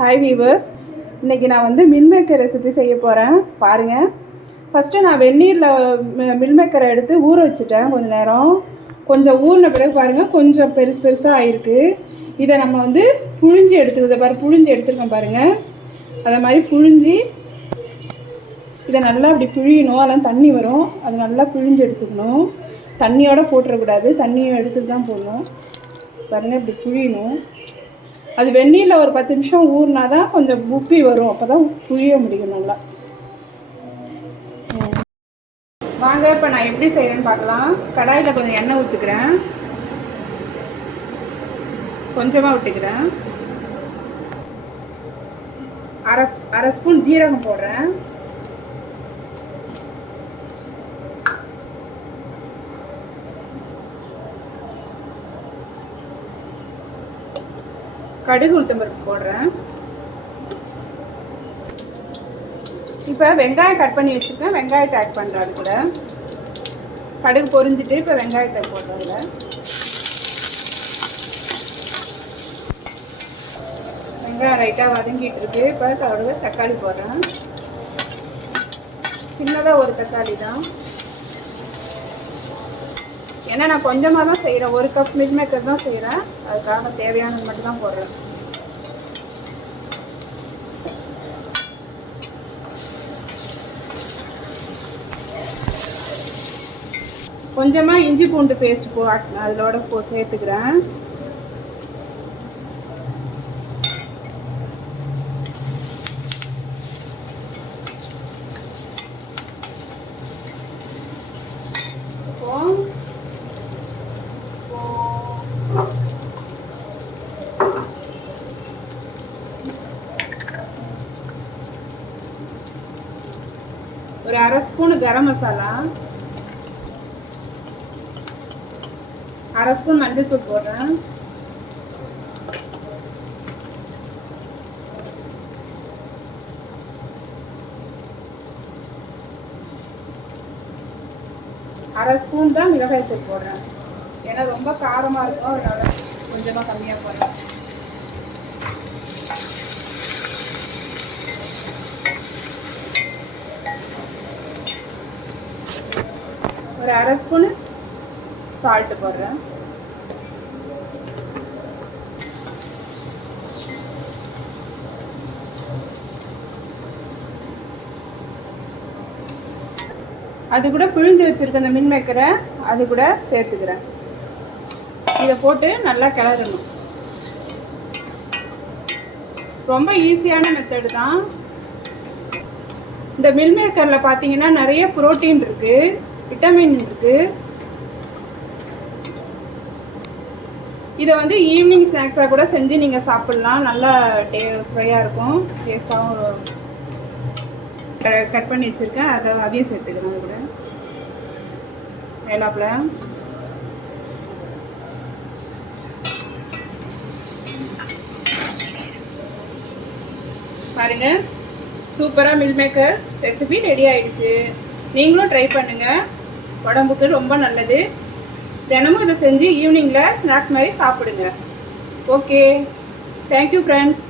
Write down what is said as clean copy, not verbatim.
Hi viewers, இன்றைக்கி நான் வந்து மில்மேக்கர் ரெசிபி செய்ய போகிறேன். பாருங்கள். ஃபஸ்ட்டு நான் வெந்நீரில் மில்மேக்கரை எடுத்து ஊற வச்சுட்டேன் கொஞ்சம் நேரம். கொஞ்சம் ஊறின பிறகு பாருங்கள், கொஞ்சம் பெருசாக ஆகிருக்கு. இதை நம்ம வந்து புழிஞ்சி புழிஞ்சி எடுத்துருக்கோம் பாருங்கள். அதை மாதிரி புழிஞ்சி இதை நல்லா அப்படி புழியணும். அதெல்லாம் தண்ணி வரும், அது நல்லா புழிஞ்சு எடுத்துக்கணும். தண்ணியோடு போட்டுறக்கூடாது, தண்ணியை எடுத்துட்டு தான் போடணும். பாருங்கள், இப்படி புழியணும். அது வெந்நீரில் ஒரு 10 நிமிஷம் ஊறினா தான் கொஞ்சம் உப்பி வரும், அப்போ தான் புழிய முடியும் நல்லா. வாங்க, இப்போ நான் எப்படி செய்கிறேன்னு பார்க்கலாம். கடாயில் கொஞ்சம் எண்ணெய் ஊற்றுக்கிறேன், கொஞ்சமாக விட்டுக்கிறேன். அரை ஸ்பூன் ஜீரகம் போடுறேன். கடுகு உளுத்தம்பருப்பு போடுறேன். இப்போ வெங்காயம் கட் பண்ணி வச்சுருக்கேன், வெங்காயத்தை ஆட் பண்ணுறேன். அது கூட கடுகு பொரிஞ்சிட்டு இப்போ வெங்காயத்தை போடுறதுல வெங்காயம் லைட்டாக வதங்கிட்டு இருக்கு. இப்போ அதோட தக்காளி போடுறேன். சின்னதாக ஒரு தக்காளி தான், ஏன்னா நான் கொஞ்சமாக தான் செய்கிறேன். 1 கப் மில்மேக்கர் தான் செய்கிறேன், அதுக்காக தேவையானது மட்டும் தான் போடுறேன். கொஞ்சமாக இஞ்சி பூண்டு பேஸ்ட் அதோட சேர்த்துக்கிறேன். ஒரு அரை ஸ்பூன் கரம் மசாலா, அரை ஸ்பூன் மஞ்சள் தூள் போடுறேன். அரை ஸ்பூன் தான் மிளகாய் தூள் போடுறேன், ஏன்னா ரொம்ப காரமாக இருக்கும், அதனால கொஞ்சமாக கம்மியாக போடுறேன். ஒரு அரை ஸ்பூனு சால்ட்டு போடுறேன். அது கூட பிழிஞ்சு வச்சுருக்க அந்த மில்மேக்கரை அது கூட சேர்த்துக்கிறேன். இதை போட்டு நல்லா கிளறணும். ரொம்ப ஈஸியான மெத்தடு தான். இந்த மில்மேக்கரில் பார்த்தீங்கன்னா நிறைய புரோட்டீன் இருக்குது, விட்டமின் இருக்குது. இதை வந்து ஈவினிங் ஸ்நாக்ஸாக கூட செஞ்சு நீங்கள் சாப்பிட்லாம். நல்லா சுவையாக இருக்கும், டேஸ்ட்டாகவும். கட் பண்ணி வச்சுருக்கேன், அதையும் சேர்த்துக்கிறேன். அது கூட ஏலாப்பில் பாருங்கள், சூப்பராக மில்மேக்கர் ரெசிபி ரெடி ஆகிடுச்சு. நீங்களும் ட்ரை பண்ணுங்கள், உடம்புக்கு ரொம்ப நல்லது. தினமும் இதை செஞ்சு ஈவினிங்கில் ஸ்நாக்ஸ் மாதிரி சாப்பிடுங்க. Okay, thank you friends.